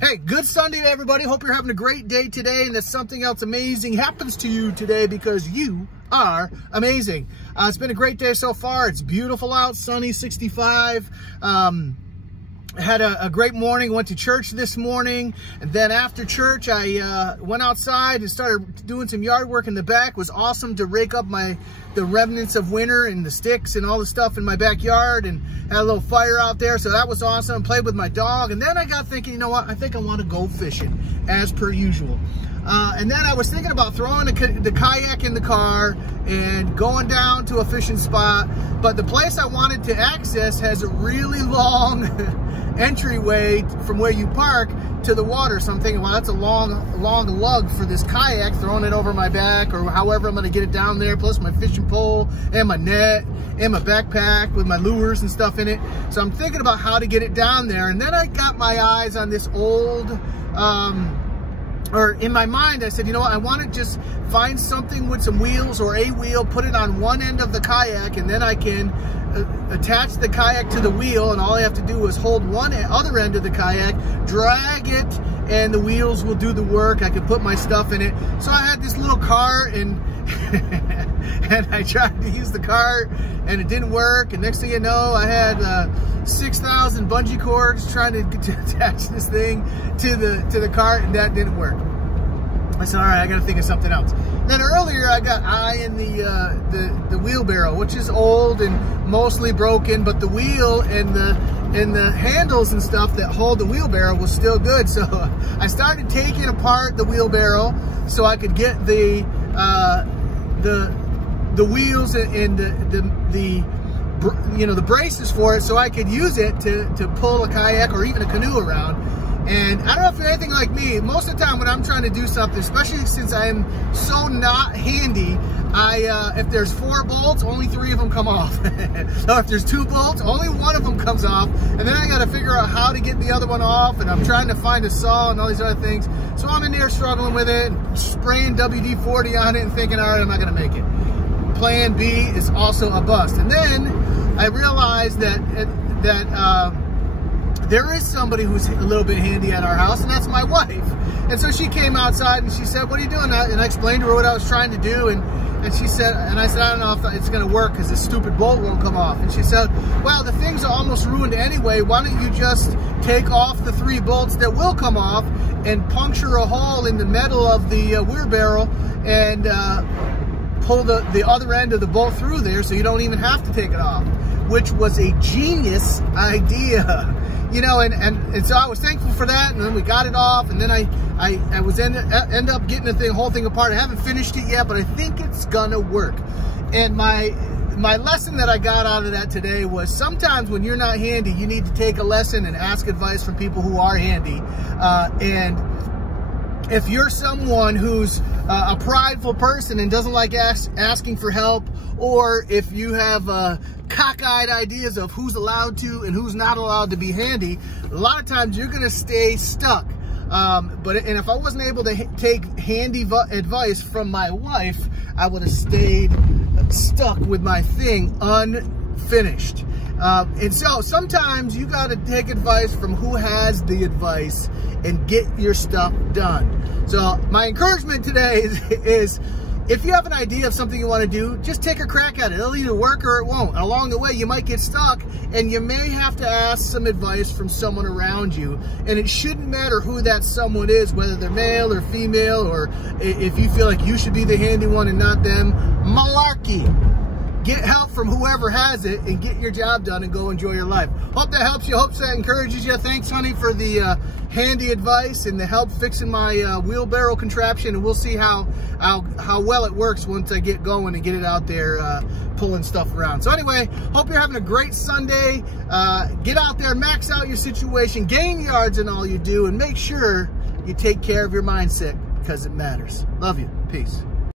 Hey, good Sunday, everybody. Hope you're having a great day today and that something else amazing happens to you today because you are amazing. It's been a great day so far. It's beautiful out, sunny, 65. Had a great morning, went to church this morning, and then after church I went outside and started doing some yard work in the back. It was awesome to rake up the remnants of winter and the sticks and all the stuff in my backyard, and had a little fire out there, so that was awesome. Played with my dog, and then I got thinking, you know what, I think I want to go fishing as per usual. And then I was thinking about throwing the kayak in the car and going down to a fishing spot, but the place I wanted to access has a really long entryway from where you park to the water. So I'm thinking, well, that's a long lug for this kayak, throwing it over my back or however I'm going to get it down there, plus my fishing pole and my net and my backpack with my lures and stuff in it. So I'm thinking about how to get it down there. And then I got my eyes on this old, or in my mind, I said, you know what, I want to just find something with some wheels or a wheel, put it on one end of the kayak, and then I can attach the kayak to the wheel, and all I have to do is hold one other end of the kayak, drag it, and the wheels will do the work. I can put my stuff in it. So I had this little cart, and and I tried to use the cart, and it didn't work. And next thing you know, I had 6,000 bungee cords trying to attach this thing to the cart, and that didn't work. I said, all right, I got to think of something else. Then earlier, I got in the wheelbarrow, which is old and mostly broken, but the wheel and the handles and stuff that hold the wheelbarrow was still good. So I started taking apart the wheelbarrow so I could get the wheels and the braces for it, so I could use it to pull a kayak or even a canoe around. And I don't know if you're anything like me, most of the time when I'm trying to do something, especially since I am so not handy, if there's 4 bolts, only 3 of them come off. Or if there's 2 bolts, only 1 of them comes off. And then I got to figure out how to get the other one off, and I'm trying to find a saw and all these other things. So I'm in there struggling with it, spraying WD-40 on it and thinking, all right, I'm not going to make it. Plan B is also a bust. And then I realized that there is somebody who's a little bit handy at our house, and that's my wife. And so she came outside and she said, what are you doing? And I explained to her what I was trying to do, and she said, and I said, I don't know if it's going to work because this stupid bolt won't come off. And she said, well, the things are almost ruined anyway. Why don't you just take off the 3 bolts that will come off and puncture a hole in the metal of the wheelbarrow and pull the other end of the bolt through there so you don't even have to take it off, which was a genius idea. You know, and so I was thankful for that, and then we got it off, and then I was end up getting the whole thing apart. I haven't finished it yet, but I think it's gonna work. And my lesson that I got out of that today was sometimes when you're not handy, you need to take a lesson and ask advice from people who are handy. And if you're someone who's a prideful person and doesn't like asking for help, or if you have cockeyed ideas of who's allowed to and who's not allowed to be handy, a lot of times you're going to stay stuck. And if I wasn't able to take handy advice from my wife, I would have stayed stuck with my thing unfinished. And so sometimes you got to take advice from who has the advice and get your stuff done. So my encouragement today is if you have an idea of something you want to do, just take a crack at it. It'll either work or it won't. Along the way, you might get stuck, and you may have to ask some advice from someone around you. And it shouldn't matter who that someone is, whether they're male or female, or if you feel like you should be the handy one and not them. Malarkey. Get help from whoever has it and get your job done and go enjoy your life. Hope that helps you. Hope that encourages you. Thanks, honey, for the handy advice and the help fixing my wheelbarrow contraption. And we'll see how well it works once I get going and get it out there pulling stuff around. So anyway, hope you're having a great Sunday. Get out there, max out your situation, gain yards in all you do, and make sure you take care of your mindset because it matters. Love you. Peace.